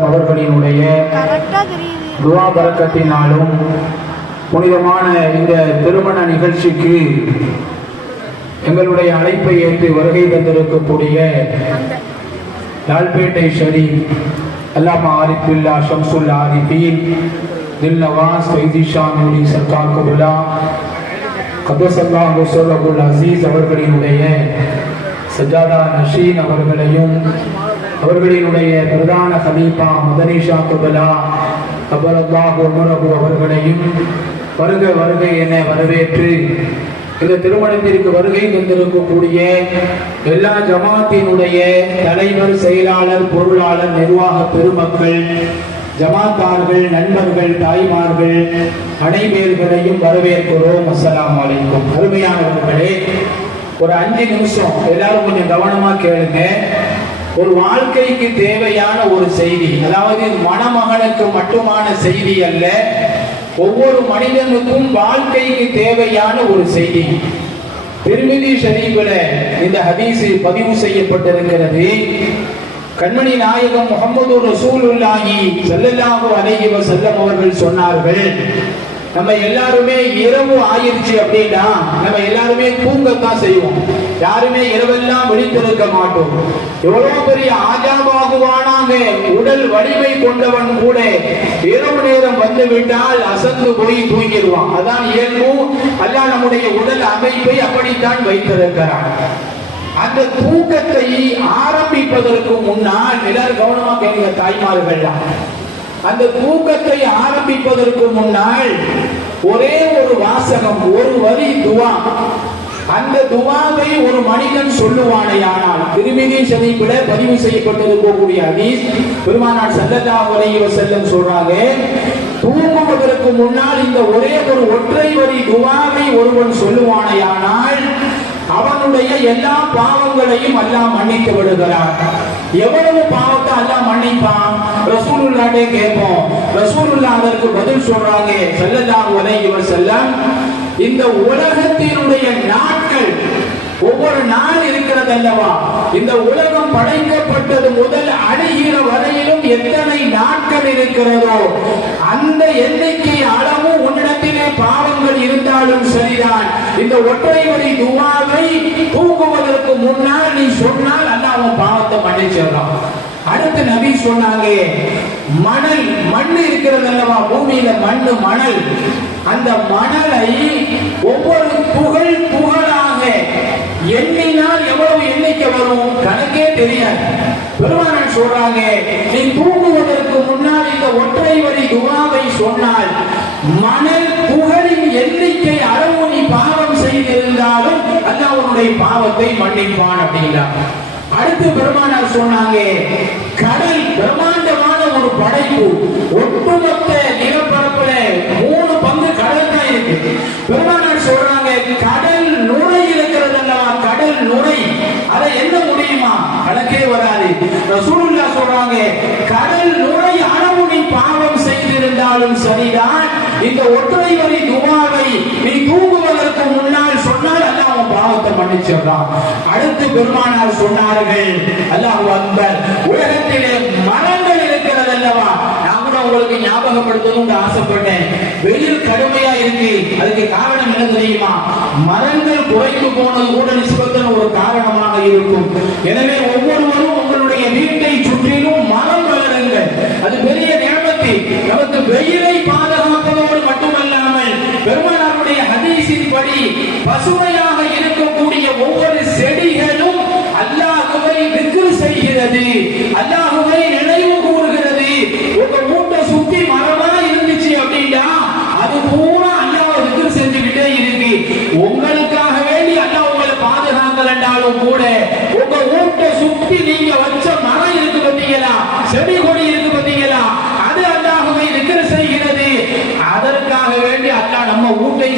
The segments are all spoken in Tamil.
அவர்களினுடைய துவா பறக்கத்தினாலும் புனிதமான இந்த திருமண நிகழ்ச்சிக்கு எங்களுடைய அழைப்பை ஏற்று வருகை தந்திருக்கக்கூடிய லால்பேட்டை ஷரீப் அல்லாமா ஆரிஃபில்லா ஷம்சுல் ஆரிஃபீன் தில் நவாஸ் ஃபைதிஷா நூரி சர்க்கார் குபுலா கபசல்லா முசல்லபுல் அசீஸ் அவர்களினுடைய சஜாதா நஷீன் அவர்களையும் அவர்களினுடைய பிரதான ஹலீஃபா மதனிஷா குபலா கபலல்லாஹ் உமரபு அவர்களையும் வருக வருகை என வரவேற்று இந்த திருமணத்திற்கு வருகை தந்திருக்கக்கூடிய எல்லா ஜமாத்தினுடைய தலைவர் செயலாளர் பொருளாளர் நிர்வாக பெருமக்கள் ஜமாத்தார்கள் நண்பர்கள் தாய்மார்கள் அனைவர்களையும் வரவேற்கிறோம். அஸ்லாம் வலைக்கும் அருமையானவர்களே ஒரு அஞ்சு நிமிஷம். எல்லாரும் கொஞ்சம் கவனமா கேளுங்க. ஒரு வாழ்க்கைக்கு தேவையான ஒரு செய்தி. அதாவது மணமகனுக்கு மட்டுமான செய்தி அல்ல ஒவ்வொரு மனிதனுக்கும் வாழ்க்கைக்கு தேவையான ஒரு செய்தி. திருமிதி ஷரீஃபில் இந்த ஹதீஸு பதிவு செய்யப்பட்டிருக்கிறது. கண்மணி நாயகம் முகமது ரசூலுல்லாஹி ஸல்லல்லாஹு அலைஹி வஸல்லம் அவர்கள் சொன்னார்கள் நம்ம எல்லாருமே இரவு ஆயிருச்சு அப்படின்னா நம்ம எல்லாருமே தூங்கத்தான் செய்வோம். யாருமே இரவெல்லாம் விழித்திருக்க மாட்டோம். எவ்வளவு பெரிய ஆஜாபாகுவானாங்க. உடல் வலிமை கொண்டவன் கூட இரவு நேரம் வந்து விட்டால் அசந்து போய் தூங்கிடுவான். அதான் இயல்பு. அல்ல நம்முடைய உடல் அமைப்பை அப்படித்தான் வைத்திருக்கிறான். அந்த தூக்கத்தை ஆரம்பிப்பதற்கு முன்னால் எல்லாரும் கவனமா கேளுங்க தாய்மார்கள்லாம். அந்த தூக்கத்தை ஆரம்பிப்பதற்கு முன்னால் ஒரே ஒரு வாசகம் ஒரு வரி துவா. அந்த துவாவை ஒரு மனிதன் சொல்லுவானேயானால் திருமிதி ஷரீஃபில பதிவு செய்யப்பட்டிருக்கக்கூடிய அதீஸ் பெருமானார் ஸல்லல்லாஹு அலைஹி வஸல்லம் சொல்றாங்க தூங்குவதற்கு முன்னால் இந்த ஒரே ஒரு ஒற்றை வரி துவாவை ஒருவன் சொல்லுவானேயானால் அவனுடைய எல்லா பாவங்களையும் அல்லாஹ் மன்னித்து விடுகிறார் எவ்வளவு பாவத்தை அல்லாஹ் மன்னிப்பான்? ரசூலுல்லாட்டே கேட்போம். ரசூலுல்லா அதற்கு பதில் சொல்றாங்க. ஸல்லல்லாஹு அலைஹி செல்லம் இந்த உலகத்தினுடைய நாட்கள் ஒவ்வொரு நாள் இருக்கிறது அல்லவா இந்த உலகம் படைக்கப்பட்டது முதல் அணுகிற வரையிலும் எத்தனை நாட்கள் இருக்கிறதோ அந்த எண்ணிக்கை அளவு உன்னிடத்திலே பாவங்கள் இருந்தாலும் சரிதான். இந்த ஒற்றை வரி துவாவை தூங்குவதற்கு முன்னால் நீ சொன்னால் அல்ல அவன் பாவத்தை மன்னிச்சிடறான் அடுத்து நபி சொன்னாங்க மணல் மண் இருக்கிறது அல்லவா பூமியில மண்ணு மணல். அந்த மணலை ஒவ்வொரு புகழ் புகழாக எண்ணினால் எவ்வளவு எண்ணிக்கை வரும்? கணக்கே தெரியாது. பெருமானன் சொல்றாங்க நீ தூங்குவதற்கு முன்னால் இந்த ஒற்றை வரி துவாவை சொன்னால் மணல் புகழின் எண்ணிக்கை அளவு நீ பாவம் செய்திருந்தாலும் அல்லாஹ் உன்னுடைய பாவத்தை மன்னிப்பான் அப்படிங்கிறார். அடுத்து பெருமானார் சொன்னாங்க கடல் பிரம்மாண்டமான ஒரு படைப்பு. ஒட்டுமொத்த நிலப்பரப்புல மூணு பங்கு கடல் தான் இருக்கு. பெருமானார் சொல்றாங்க கடல் நுரை இருக்கிறது அல்லவா கடல் நுரை. அதை என்ன முடியுமா? கணக்கே வராது. சூழ்நிலை சொல்றாங்க கடல் நுரை அளவு நீ பாவம் செய்திருந்தாலும் சரிதான். இந்த ஒற்றை வரி துவாவை நீ தூங்குவதற்கு முன்னால் சொன்னால் அல்ல அவன் பாவத்தை மன்னிச்சிடுறான். அடுத்து பெருமானார் சொன்னார்கள் அல்லாஹ் அக்பர் உலகத்திலே மரங்கள் இருக்கிறது அல்லவா? நான் உங்களுக்கு ஞாபகப்படுத்தணும்னு ஆசைப்பட்டேன். வெயில் கடுமையா இருக்கு. அதுக்கு காரணம் என்ன தெரியுமா? மரங்கள் குறைந்து போனது கூட நிஸ்பத்தன ஒரு காரணமாக இருக்கும். எனவே ஒவ்வொருவரும் நியமத்தி நமக்கு வெயிலை பாதுகாப்பதோடு மட்டுமல்லாமல் பெருமானாருடைய ஹதீஸின் படி பசுமையாக இருக்கக்கூடிய ஒவ்வொரு செடிகளும் அல்லாஹுவை விக்ரு செய்கிறது. அல்லாஹ்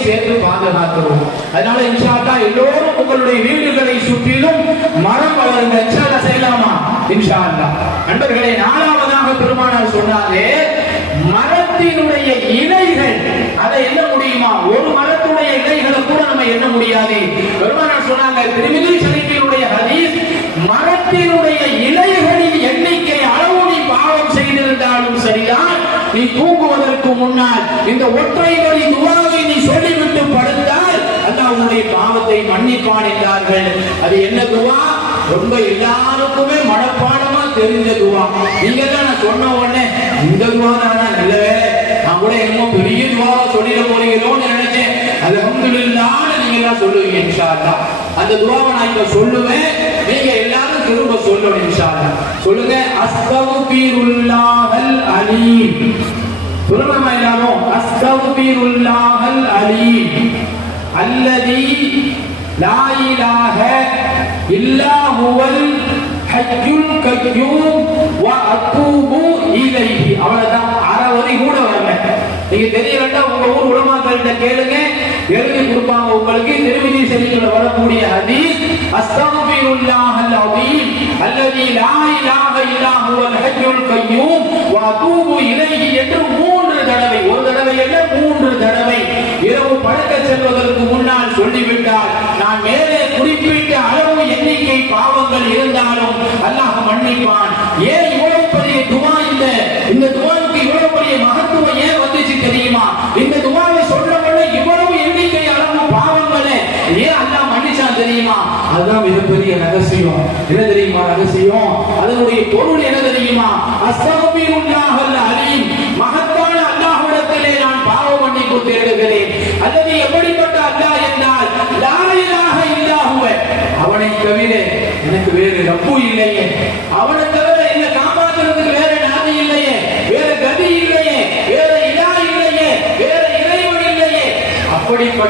சேர்த்து பாதுகாக்கிறோம் அதனால இன்ஷாட்டா எல்லோரும் உங்களுடைய வீடுகளை சுற்றிலும் மரம் வளருங்க. இன்ஷா செய்யலாமா? இன்ஷா அல்லாஹ் நண்பர்களே நாலாவதாக பெருமானார் சொன்னாலே மரத்தினுடைய இலைகள் அதை என்ன முடியுமா? ஒரு மரத்துடைய இலைகளை கூட நம்ம என்ன முடியாது. பெருமானார் சொன்னாங்க திருமிதி ஷரீஃபினுடைய ஹதீஸ் மரத்தினுடைய இலைகளின் எண்ணிக்கை அளவு நீ பாவம் செய்திருந்தாலும் சரிதான். நீ தூங்குவதற்கு முன்னால் இந்த ஒற்றை வழி துவாவை நீ சொல்லி அல்லாஹ் பாவத்தை மன்னிப்பான் என்றார்கள் அது என்ன துவா? ரொம்ப எல்லாருக்குமே மனப்பாடமா தெரிஞ்ச துவா. நீங்க தான் நான் சொன்ன உடனே இந்த துவா தானா நல்ல நான் கூட என்னமோ பெரிய துவாவை சொல்லிட போறீங்களோன்னு நினைச்சேன். அல்ஹம்துலில்லாஹ்னு நீங்க எல்லாம் சொல்லுவீங்க இன்ஷா அந்த துவாவை நான் இப்ப சொல்லுவேன். நீங்க எல்லாரும் திரும்ப சொல்லணும் இன்ஷா அல்லாஹ் சொல்லுங்க அஸ்தகுபிருல்லாஹல் அலீம். சொல்லணுமா எல்லாரும் அஸ்தகுபிருல்லாஹல் அலீம். அல்லதி லா இலாஹ இல்லா ஹுவல் ஹஜ்ஜுல் கய்யூம் வ அத்தூபு இலைஹி. அவ்வளவுதான். அரை வரி கூட வரல. நீங்க தெரிய வேண்டாம் உங்க ஊர் உலமாக்கள்கிட்ட கேளுங்க. எழுதி கொடுப்பாங்க உங்களுக்கு. திருமதி செடிகளை வரக்கூடிய ஹதீஸ் அஸ்தகுபிருல்லாஹல் அலீம் அல்லதி லா இலாஹ இல்லா ஹுவல் ஹஜ்ஜுல் கய்யூம் வ அத்தூபு இலைஹி என்று செல்வதற்கு முன்னால் சொல்லிவிட்டார் நான் மேலே குறிப்பிட்ட அளவு எண்ணிக்கை பாவங்கள் இருந்தாலும் அல்லாஹ் மன்னிப்பான். ஏன் இவ்வளவு பெரிய துவா இந்த? இந்த துவாவுக்கு இவ்வளவு பெரிய மகத்துவம் ஏன் வந்துச்சு தெரியுமா? இந்த துவாவை சொல்றவங்க இவ்வளவு எண்ணிக்கை அளவு பாவங்களை. ஏன் அல்லாஹ் மன்னிச்சான் தெரியுமா? அதுதான் மிகப்பெரிய ரகசியம். என்ன தெரியுமா ரகசியம்? அதனுடைய பொருள் என்ன தெரியுமா? அஸ்தகுபிருல்லாஹல் அலீம் அவனை தவிர என்ன காப்பாற்றுறதுக்கு வேற நாதி இல்லையே? வேற கதி இல்லையே? வேற இடா இல்லையே? வேற இறைவன் இல்லையே? அப்படிப்பட்ட